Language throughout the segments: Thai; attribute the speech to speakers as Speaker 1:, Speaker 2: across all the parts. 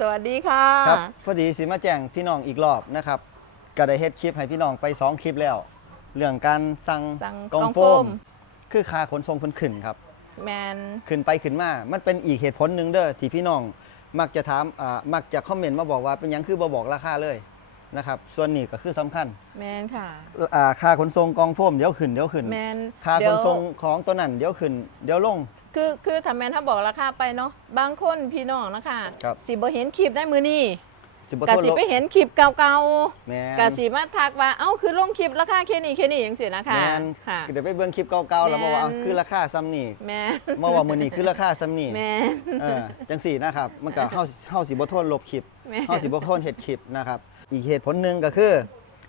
Speaker 1: สวัสดีค่ะ
Speaker 2: ครับพอดีสิมาแจ้งพี่น้องอีกรอบนะครับก็ได้เฮ็ดคลิปให้พี่น้องไป 2 คลิปแล้ว เรื่องการสั่ง
Speaker 1: สั่ง
Speaker 2: กล่อง
Speaker 1: กล่อง
Speaker 2: โฟ
Speaker 1: โฟ
Speaker 2: ม
Speaker 1: ม
Speaker 2: คือค่าขนส่งเพิ่นขึ้นครับ
Speaker 1: แมน
Speaker 2: ขึ้นไปขึ้นมา มันเป็นอีกเหตุผลหนึ่งเด้อที่พี่น้องมักจะถามอ่ามักจะคอมเมนต์มาบอกว่าเป็นหยังคือบ่บอกราคาเลยนะครับ ส่วนนี้ก็คือสำคัญ
Speaker 1: แมนค่ะ
Speaker 2: อ่าค่าขนส่งกล่องโฟมเดี๋ยวขึ้นเดี๋ยวขึ้น
Speaker 1: แมน
Speaker 2: ค่า
Speaker 1: เดี๋
Speaker 2: ข
Speaker 1: ย
Speaker 2: น
Speaker 1: ว
Speaker 2: ส่งของตัวนั้นเดี๋ยวขึ้นเดี๋ยวลง
Speaker 1: คือคือถ้าแมนถ้าบอกราคาไปเนาะบางคนพี่น้องนะคะ
Speaker 2: ครับ
Speaker 1: สิบ่เห็นคลิปได้มือนี้
Speaker 2: สิบ่
Speaker 1: กะ
Speaker 2: โทษ
Speaker 1: สิ
Speaker 2: ลบ
Speaker 1: ไปเห็นคลิปเก่า
Speaker 2: แม่
Speaker 1: ๆ
Speaker 2: น
Speaker 1: กะสิมาทักว่าเอ้าคือลงคลิปราคาแค่นี้แค่นี้อย่างเสียนะคะ
Speaker 2: แม่น
Speaker 1: ค่ะ
Speaker 2: เดี๋ยวไปเบิ่งคลิปเก่าๆแล้วบอกว่า
Speaker 1: แม่น
Speaker 2: อ้าวคือราคาซ้ำนี่
Speaker 1: แมน
Speaker 2: เมื่อว่ามื้อนี้คือราคาซ้ำนี่
Speaker 1: แมน
Speaker 2: เออจังสี่นะครับ มันก็เฮาเฮาสิบ่โทษลบคลิป
Speaker 1: แม่น
Speaker 2: เฮาสิบ่โทษเฮ็ดคลิปนะครับ อีกเหตุผลหนึ่งก็คือ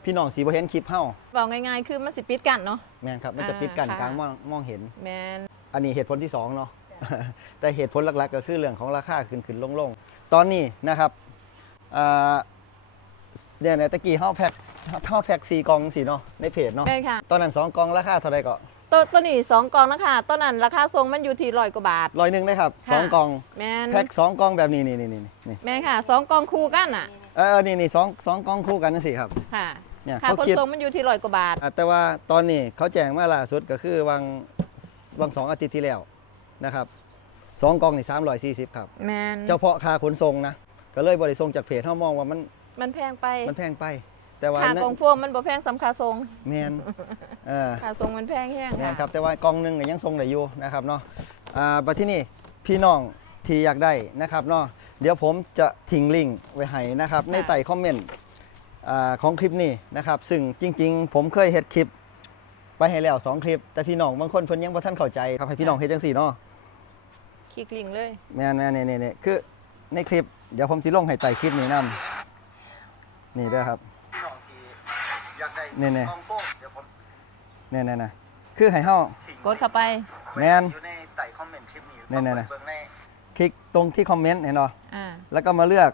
Speaker 2: พี่น้องสิบ่เห็นคลิปเฮา
Speaker 1: บอกง่ายๆคือมันสิปิดกันเนาะ
Speaker 2: แม่นครับมันจะปิดกัน
Speaker 1: อ่าค่ะ
Speaker 2: กลางมองมองเห็น
Speaker 1: แมน
Speaker 2: อันนี้เหตุผลที่สองเนาะแต่เหตุผลหลักๆ ก็คือเรื่องของราคาขึ้นขึ้นลงลงตอนนี้นะครับอ่าเนี่ยเนี่ยตะกี้เฮาแพ็คเฮาแพ็ค4กล่องสิเนาะในเพจเนาะ
Speaker 1: แมนค่ะ
Speaker 2: ตอนนั้นสองกล่องราคาเท่าไหร่ก็
Speaker 1: ตัวตัวนี้สองกล่องนะคะต้นนั้นราคาทรงมันอยู่ที่ร้อยกว่าบาท
Speaker 2: ร้อยหนึงได้ครับ
Speaker 1: ค่ะ
Speaker 2: สองกล่อง
Speaker 1: แมน
Speaker 2: แพ็คสองกล่องแบบนี้นี่นี่นี่นี่
Speaker 1: แมนค่ะสองกล่องคู่กันอะ
Speaker 2: เออนี่นี่สองสองกล่องคู่กันจังซี่ครับ
Speaker 1: ค่ะ
Speaker 2: เนี่ย
Speaker 1: ค่า
Speaker 2: เขา
Speaker 1: ขน
Speaker 2: คิด
Speaker 1: ส่งมันอยู่ที่ร้อยกว่าบาท
Speaker 2: อะแต่ว่าตอนนี้เขาแจ้งมาล่าสุดก็คือวัง วังสองอาทิตย์ที่แล้วนะครับสองกล่องนี่สามร้อยสี่สิบครับ
Speaker 1: แมน
Speaker 2: เฉพาะค่าขนส่งนะก็เลยบริส่งจากเพจเขามองว่ามัน
Speaker 1: มันแพงไป
Speaker 2: มันแพงไป แต่ว่า
Speaker 1: ค่า
Speaker 2: นั่น
Speaker 1: กองโฟมมันบ่แพงสำค่าทรง
Speaker 2: แมนเออ
Speaker 1: ค่าทรงมันแพงแห้ง
Speaker 2: แมน
Speaker 1: ค่ะ
Speaker 2: ครับแต่ว่ากล่องหนึงก็ยังส่งได้อยู่นะครับเนาะอ่าบัดที่นี่พี่น้องที่อยากได้นะครับเนาะเดี๋ยวผมจะทิ้งลิงก์ไว้ให้นะครับ ในใต้คอมเมนต์อ่าของคลิปนี้นะครับ ซึ่งจริง ๆ ผมเคยเฮ็ดคลิป ไปให้แล้วสองคลิป แต่พี่น้องบางคนเพิ่นยังบ่ทันเข้าใจครับให้พี่น้องเฮ็ดจังซี่เนาะ
Speaker 1: คลิกลิงก์เลย
Speaker 2: แม่นแม่นนี่นี่นี่คือในคลิปเดี๋ยวผมสิลงให้ใต้คลิปนี้นํนี่เด้อครับ
Speaker 3: พี่น้องที่อยากได้
Speaker 2: นี่ๆ
Speaker 3: กล่องโฟมเดี๋ยวผม
Speaker 2: นี่ๆนะคือให้เฮา
Speaker 3: ทิ้ง
Speaker 1: กดเข้าไป
Speaker 2: แม่น
Speaker 3: อยู่ในใต้คอมเมนต์คลิปนี้
Speaker 2: นี่ๆๆ
Speaker 3: เบิ่งใน
Speaker 2: คลิกตรงที่คอมเมนต์เห็นบ่
Speaker 1: อ่า
Speaker 2: แล้วก็มาเลือก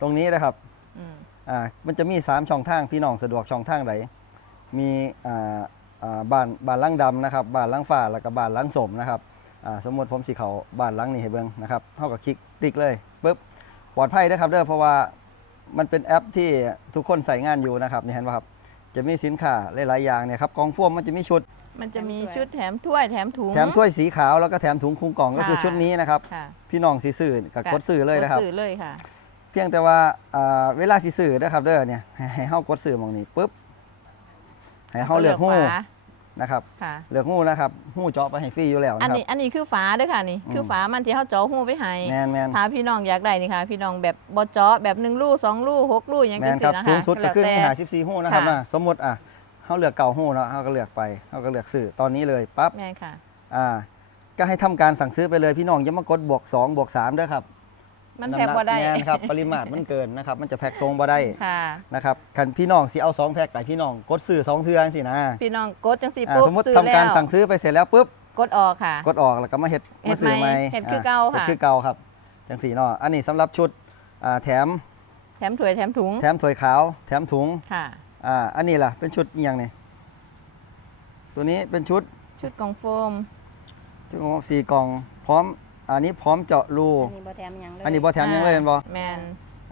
Speaker 2: ตรงนี้นะครับ
Speaker 1: อืม
Speaker 2: อ่ามันจะมี 3 ช่องทางพี่น้องสะดวกช่องทางไหนมีอ่าอ่า บ้านบ้านหลังดำนะครับบ้านหลังฟ้าแล้วก็บ้านหลังสมนะครับอ่าสมมติผมสิเขาบ้านหลังนี้ให้เบิ่งนะครับเท่ากับคลิกติ๊กเลยปุ๊บปลอดภัยนะครับเด้อเพราะว่ามันเป็นแอปที่ทุกคนใส่งานอยู่นะครับนี่เห็นป่ะครับจะมีสินค้าหลายๆอย่างเนี่ยครับกล่องโฟมมันจะมีชุด
Speaker 1: มันจะมีชุดแถมถ้วยแถมถุง
Speaker 2: แถมถ้วยสีขาวแล้วก็แถมถุงคุ้งกล่องก็คือ
Speaker 1: ค่ะ
Speaker 2: ชุดนี้นะครับ
Speaker 1: ค่ะ
Speaker 2: พี่น้องสีสื่อกับกดสื่อเลยนะครับ
Speaker 1: กดสื่อเลยค่ะ
Speaker 2: เพียงแต่ว่าอ่าเวลาสิสื่อนะครับเด้อเนี่ยให้ให้เฮากดสื่อหมองนี้ปุ๊บ ให้เฮาเลือกหู้
Speaker 1: ฝา
Speaker 2: นะครับ
Speaker 1: ค่ะ
Speaker 2: เลือกหู้นะครับหู้เจาะไปให้ฟรีอยู่แล้ว
Speaker 1: อัน
Speaker 2: นะครับ
Speaker 1: นี้อันนี้คือฝาเด้วยค่ะนี่คือฝามันที่เขาเจาะหูไปให้
Speaker 2: แมนแมน
Speaker 1: ถ้าพี่น้องอยากได้นี่ค่ะ พี่น้องแบบบ่เจาะแบบหนึ่งลูกสองลูกหกลูกอย่าง
Speaker 2: แม
Speaker 1: จั
Speaker 2: น
Speaker 1: ง
Speaker 2: ค
Speaker 1: ซี่
Speaker 2: รับ
Speaker 1: นะคะ
Speaker 2: สูงสุดก็คือ
Speaker 1: แล้ว
Speaker 2: มี
Speaker 1: แต่
Speaker 2: หา14หู้นะครับ
Speaker 1: ค่ะ
Speaker 2: นะสมมติอะเฮาเลือกเก่าหู้เนาะเฮาก็เลือกไปเฮาก็เลือกสื่อตอนนี้เลยปั๊บ
Speaker 1: แม่นค่ะ
Speaker 2: อ่าก็ให้ทำการสั่งซื้อไปเลยพี่น้องอย่ามากดบวก2บวก3เด้อครับ
Speaker 1: มันแพงบ่ได้
Speaker 2: แมนครับ ปริมาตรมันเกินนะครับ มันจะแพ็คทรงบ่ได้
Speaker 1: ค่ะ
Speaker 2: นะครับคันพี่น้องสิเอาสองแพ็คไปพี่น้องกดซื้อสองเทื่อจังซี่นะ
Speaker 1: พี่น้องกดจังซี่
Speaker 2: อ่า
Speaker 1: ปุ๊บ
Speaker 2: สมมติ
Speaker 1: ซื้อ
Speaker 2: ทำการ
Speaker 1: แล้ว
Speaker 2: สั่งซื้อไปเสร็จแล้วปุ๊บ
Speaker 1: กดออกค่ะ
Speaker 2: กดออกแล้วก็มาเฮ็ด
Speaker 1: เฮ็
Speaker 2: มา
Speaker 1: ด
Speaker 2: ซื้อ
Speaker 1: ใหม่
Speaker 2: ใหม่
Speaker 1: เฮ็ดคือเก่า
Speaker 2: ฮ็ด
Speaker 1: ค่ะ
Speaker 2: คือเก่าครับจังสีเนาะอันนี้สำหรับชุดอ่าแถม
Speaker 1: แถมถ้วยแถมถุง
Speaker 2: แถมถ้วยขาว แถมถุง
Speaker 1: ค่ะ
Speaker 2: อ่าอันนี้ล่ะเป็นชุดอีหยังนี่ตัวนี้เป็นชุด
Speaker 1: ชุดกล่องโฟม
Speaker 2: ชุดของสี่กล่องพร้อม อันนี้พร้อมเจาะรู
Speaker 4: อันนี้บ่แถมหยังเลย
Speaker 2: อันนี้บ่แถมหยังเลยแม่นบ่
Speaker 1: แมน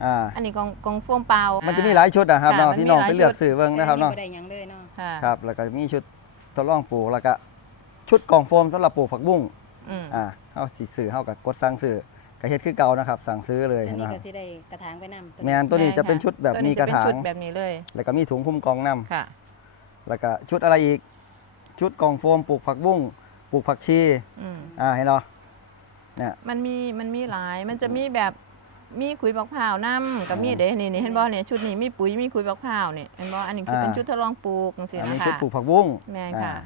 Speaker 2: อ่า
Speaker 1: อันนี้กล่องกล่องโฟมเปล่า
Speaker 2: มั
Speaker 1: มัน
Speaker 2: จะมีหลายชุดนะครับ
Speaker 1: ค่ะ
Speaker 2: เนาะ
Speaker 1: มันมี
Speaker 2: พี่น้อง
Speaker 1: หลาย
Speaker 2: ไปเลือก
Speaker 1: ชุด
Speaker 2: ซื้อเบิ่งนะครับ
Speaker 4: แต่อั
Speaker 2: เนาะ
Speaker 4: บ่ได้หยังเลยเนาะ
Speaker 1: ค่ะ
Speaker 2: ครับ แล้วก็มีชุดทดลองปลูกแล้วก็ชุดกล่องโฟมสำหรับปลูกผักบุ้ง
Speaker 1: อืม
Speaker 2: อ่าเฮาสิซื้อเฮาก็กดสั่งซื้อก็เฮ็ดคือเก่านะครับ สั่งซื้อเลย
Speaker 4: อั
Speaker 2: เห็
Speaker 4: น
Speaker 2: นไหม
Speaker 4: นี้
Speaker 2: ครั
Speaker 4: ก็
Speaker 2: บ
Speaker 4: สิได้กระถางไปนำ
Speaker 2: แมนตัวนี้จะเป็นชุดแบบ
Speaker 1: ตัว
Speaker 2: มี
Speaker 1: นี้
Speaker 2: กระถา
Speaker 1: จเป็
Speaker 2: ง
Speaker 1: นชุดแบบนี้เลย
Speaker 2: แล้วก็มีถุงคุ้มกองน้ำ
Speaker 1: ค่ะ
Speaker 2: แล้วก็ชุดอะไรอีก ชุดกล่องโฟมปลูกผักบุ้งปลูกผักชี
Speaker 1: อืม
Speaker 2: อ่าเห็นเนาะ เนี่ย
Speaker 1: มันมีมันมีหลายมันจะมีแบบมีขุยบักพร้าวน้ำกับมีเด้นี่นี่เห็นบ่เนี่ยชุดนี้มีปุ๋ยมีขุยบักพร้าวเนี่ยเห็นบ่อันนี้คือเป็นชุดทดลองปลูกจังซี่
Speaker 2: อัน
Speaker 1: นะ
Speaker 2: นี้
Speaker 1: คะ
Speaker 2: ชุดปลูกผักบุ้ง
Speaker 1: แม่นค่ะ
Speaker 2: อ่า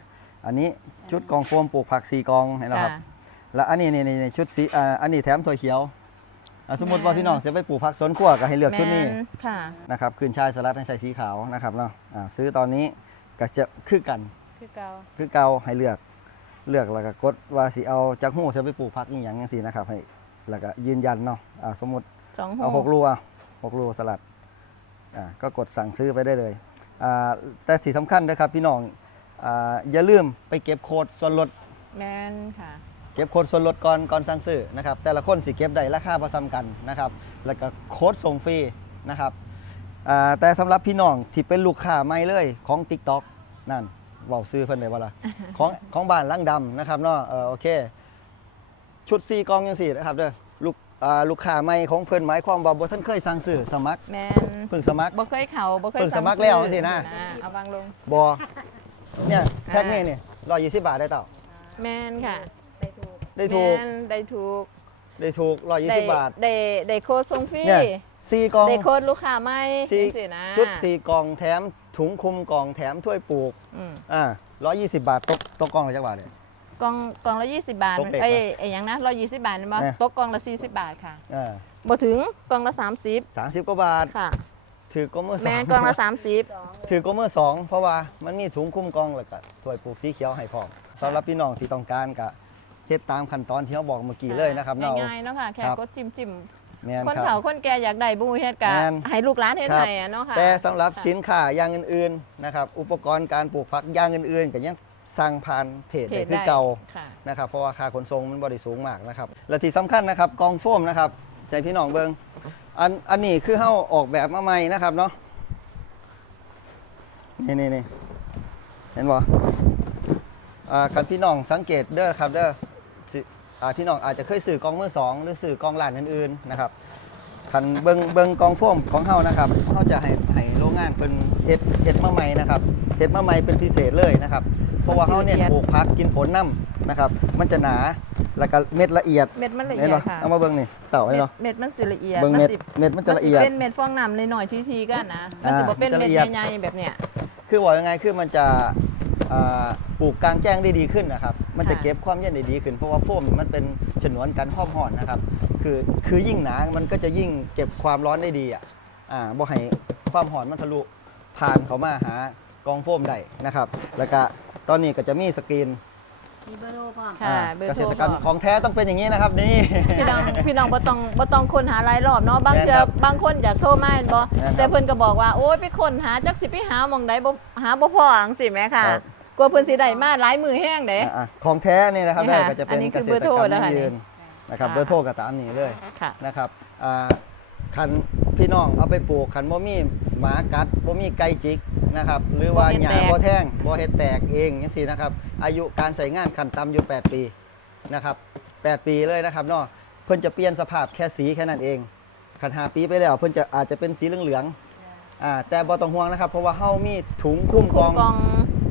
Speaker 2: อันนี้ชุดกล่องโฟมปลูกผักสีกองเห็นเนาะครับ
Speaker 1: ค่ะ
Speaker 2: แล้วอันนี้นี่นี่ชุดสีอ่าอันนี้แถมถั่วเขียวอ่าสมมติว่า
Speaker 1: แม่น
Speaker 2: พี่น้องจะไปปลูกผักสวนครัวก็ให้เลือกชุดนี้
Speaker 1: แม่ค่ะ
Speaker 2: นะครับคืนชายสลัดให้ใส่สีขาวนะครับเนาะอ่าซื้อตอนนี้ก็จะคือกัน
Speaker 4: คือเก่า
Speaker 2: คือเก่าให้เลือก เลือกแล้วก็กดว่าสิเอาจากหูจะไปปลูกผักอีหยังจังซี่นะครับให้แล้วก็ยืนยันเนาะอ่าสมมติ
Speaker 1: สอง
Speaker 2: เอาหกรูอะหกรูสลัดอ่าก็กดสั่งซื้อไปได้เลยอ่าแต่ที่สำคัญนะครับพี่น้องอ่าอย่าลืมไปเก็บโค้ดส่วนลด
Speaker 1: แมนค่ะ
Speaker 2: เก็บโค้ดส่วนลดก่อนก่อนสั่งซื้อนะครับแต่ละคนสิเก็บได้ราคาพอซ้ำกันนะครับแล้วก็โค้ดส่งฟรีนะครับอ่าแต่สำหรับพี่น้องที่เป็นลูกค้าใหม่เลยของ TikTok นั่น เว้าซื้อเพิ่นได้บ่ล่ะของของบ้านลังดำนะครับเนาะเออโอเค ชุดซีกองยังสี่นะครับเด้อลูกอ่าลูกค้าใหม่ของเพิ่นหมายความว่าบ่ท่านเคยสั่งซื้อสมัคร
Speaker 1: แมน
Speaker 2: เพิ่งสมัคร
Speaker 1: บ่เคยเขาบ่เคย
Speaker 2: เพิ่งสมัครแล้วสินะ
Speaker 1: เอาวางลง
Speaker 2: บอเนี่ยแพ็คนี่นี่ร้อยยี่สิบบาทได้เต่า
Speaker 1: แมนค่ะ
Speaker 4: ได้ถูก
Speaker 2: ได้ถูก
Speaker 1: แม่นได้ถูก
Speaker 2: ได้ถูกร้อยยี่
Speaker 1: ได้
Speaker 2: สิบบาท
Speaker 1: ได้ได้โค้ดส่งฟรี
Speaker 2: เนี่ย ซีกอง
Speaker 1: ได้โค้ดลูกค้าใหม่
Speaker 2: ซี
Speaker 1: จังซี่นะ
Speaker 2: ชุดซีกองแถมถุงคุมกล่องแถมถ้วยปลูก
Speaker 1: อืม
Speaker 2: อ่าร้อยยี่สิบบาทตกตกกล่องละจักบาทเนี่ย
Speaker 1: กล่องกล่องละ20บาท
Speaker 2: ตกเด็ก
Speaker 1: ไอ้
Speaker 2: นะ
Speaker 1: ไอ้หยังนะ120บาทนี่บ่
Speaker 2: เนี่ย
Speaker 1: ตกกล่องละ40บาทค่ะ
Speaker 2: อ่า
Speaker 1: บ่ถึงกล่องละ30
Speaker 2: สามสิบกว่าบาท
Speaker 1: ค่ะ
Speaker 2: ถือก็เมื่อสอ
Speaker 1: แม่
Speaker 2: ง
Speaker 1: นกล่องละ
Speaker 4: สอง
Speaker 2: ถือก็เมื่อสองเพราะว่ามันมีถุงคุมกล่องแล้วก็ถ้วยปลูกสีเขียวให้พร้อมสำหรับพี่น้องที่ต้องการก็เฮ็ดตามขั้นตอนที่เขาบอกเมื่อ
Speaker 1: 30
Speaker 2: กี้เลยนะครับเนาะ
Speaker 1: ง่ายๆเนาะค่ะแค่
Speaker 2: ครับ
Speaker 1: กดจิ้มจิ้ม
Speaker 2: แม่น
Speaker 1: คน
Speaker 2: ครับ
Speaker 1: เฒ่าคนแก่อยากได้บูเฮ็ดกะ
Speaker 2: แม่น
Speaker 1: ให้ลูกหลานเฮ็ด
Speaker 2: ครับ
Speaker 1: ให้อะเนาะค่ะ
Speaker 2: แต่สำหรับ
Speaker 1: ค่ะ
Speaker 2: สินค้าอย่างอื่นๆนะครับอุปกรณ์การปลูกผักอย่างอื่นๆก็ยังสั่งผ่านเพจได้คือเก่า
Speaker 1: ค่ะ
Speaker 2: นะครับเพราะว่าค่าขนส่งมันบริสูงมากนะครับและที่สำคัญนะครับกองโฟมนะครับใจพี่น้องเบิงอันอันนี้คือเฮาออกแบบมาใหม่นะครับเนาะนี่นี่นี่เห็นบ่อ่าคันพี่น้องสังเกตเด้อครับเด้อสิอ่า พี่น้องอาจจะเคยซื้อกองมือสองหรือซื้อกองร้านอื่นๆนะครับคันเบิงเบิงกองโฟมของเฮานะครับเฮาจะให้ให้โรงงานเป็นเฮ็ดเฮ็ดมาใหม่นะครับเฮ็ดมาใหม่เป็นพิเศษเลยนะครับ เพราะว่าเฮาเนี่ย
Speaker 1: ละเอียด
Speaker 2: ปลูกพักกินผลน้ำนะครับ มันจะหนาแล้วก็เม็ดละเอียด
Speaker 1: เม็ดมันละ
Speaker 2: เห็
Speaker 1: เอี
Speaker 2: น
Speaker 1: ยด
Speaker 2: บ่
Speaker 1: ค่ะ
Speaker 2: เอามาเบิ่งนี่เต่าเห็น
Speaker 1: เม็ด
Speaker 2: บ่
Speaker 1: เม็ดมันสิละเอียด
Speaker 2: เบิ่งเม็ด
Speaker 1: สิ
Speaker 2: เม็ดมันจะละเอียด
Speaker 1: สิเป็นเม็ดฟองน้ำหน่อยๆทีๆกันนะมันสิ
Speaker 2: อ่า
Speaker 1: บ่เป็น
Speaker 2: มันจะ
Speaker 1: เม็
Speaker 2: ละ
Speaker 1: ด
Speaker 2: เอียด
Speaker 1: ใหญ่ๆแบบเนี้ย
Speaker 2: คือว่ายังไงคือมันจะอ่า ปลูกกลางแจ้งได้ดีขึ้นนะครับ มันจะ
Speaker 1: ค่ะ
Speaker 2: เก็บความเย็นได้ดีขึ้น เพราะว่าโฟมมันเป็นฉนวนกันความร้อนนะครับ คือคือยิ่งหนา มันก็จะยิ่งเก็บความร้อนได้ดีอะอ่าบ่ให้ความร้อนมันทะลุผ่านเข้ามาหากองโฟมได้นะครับ แล้วก็ตอนนี้ก็จะมีสกรีน
Speaker 4: มีเบอร์โทรพร้อม
Speaker 1: ค่ะ
Speaker 2: อ่า
Speaker 1: เบอร์
Speaker 2: เก
Speaker 1: โท
Speaker 2: ษ
Speaker 1: ร
Speaker 2: ตรกรรมของแท้ต้องเป็นอย่างนี้นะครับนี่
Speaker 1: พี่น้องพี่น้องบ่ต้องบ่ต้องค้นหาหลายรอบเนาะบาง
Speaker 2: แม่น
Speaker 1: เทื่อ
Speaker 2: ครับ
Speaker 1: บางคนอยากโทรมาแม่นบ่
Speaker 2: แม่นครับ
Speaker 1: แต่เพิ่นก็บอกว่าโอ๊ยไปค้นหาจักสิไปหาหม่องใดบ่หาบ่พอจังซี่แหมค่ะ
Speaker 2: ครับ
Speaker 1: กลัวเพิ่นสิได้มาหลายมือแห้งเด้
Speaker 2: อะๆของแท้เนี่ยนะครับ
Speaker 1: นี่
Speaker 2: ได้
Speaker 1: ค่ะ
Speaker 2: ก็จะ
Speaker 1: อั
Speaker 2: เป็น
Speaker 1: นนี้
Speaker 2: เก
Speaker 1: คือ
Speaker 2: ษ
Speaker 1: เบอร์
Speaker 2: ตร
Speaker 1: โทร
Speaker 2: กรรม
Speaker 1: นะคะ
Speaker 2: ยั่งยืน
Speaker 1: นี่
Speaker 2: นะครับ
Speaker 1: ค่ะ
Speaker 2: เบอร์โทรก็ตามนี้เลย
Speaker 1: ค่ะ
Speaker 2: นะครับอ่าคันพี่น้องเอาไปปลูกคันบ่มีหมากัดบ่มีไก่จิกนะครับหรือว่า
Speaker 1: บ่เฮ็ด
Speaker 2: หญ้า
Speaker 1: แตก
Speaker 2: บ่แท่งบ่เฮ็ดแตกเองจังซี่นะครับอายุการใช้งานคันต่ำอยู่ 8 ปีนะครับ8ปีเลยนะครับเนาะเพิ่นจะเปลี่ยนสภาพแค่สีแค่นั้นเองคัน5ปีไปแล้วเพิ่นจะอาจจะเป็นสีเหลืองๆอ่าแต่บ่ต้องห่วงนะครับ เพราะว่าเฮามีถุงคุ้มก
Speaker 1: คุ้
Speaker 2: อ
Speaker 1: ม
Speaker 2: ง
Speaker 1: กอง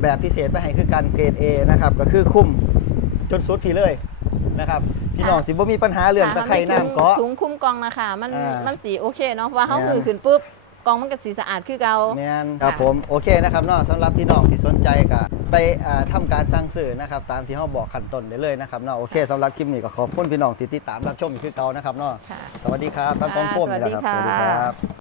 Speaker 2: แบบพิเศษไปให้คือการเกรด A นะครับก็คือคุ้มจนสุดพี่เลยนะครับพี่น้องสิบ่มีปัญหาเรื่องตะไคร่น้ำเกาะ
Speaker 1: ถุงคุ้มกองนะคะมัน
Speaker 2: อ่ามั
Speaker 1: มันสีโอเคเนาะว่าเฮา
Speaker 2: แม่น
Speaker 1: หือขึ้นปุ๊บกองมันก็สีสะอาดคือเก่า
Speaker 2: แมนครับ
Speaker 1: ค่ะ
Speaker 2: ผมโอเคนะครับเนาะสำหรับพี่น้องที่สนใจก็ไปอ่าทำการสร้างสื่อนะครับตามที่เขาบอกขั้นต้นได้เลยนะครับเนาะโอเคสำหรับคลิปนี้ก็ขอบคุณพี่น้องที่ติดตามรับชมอีกคือเก่านะครับเนาะ
Speaker 1: ค่ะ
Speaker 2: สวัสดีครับทั้งกองโฟมนี่แหละครับ
Speaker 1: สวัสดีค่ะ
Speaker 2: ครับ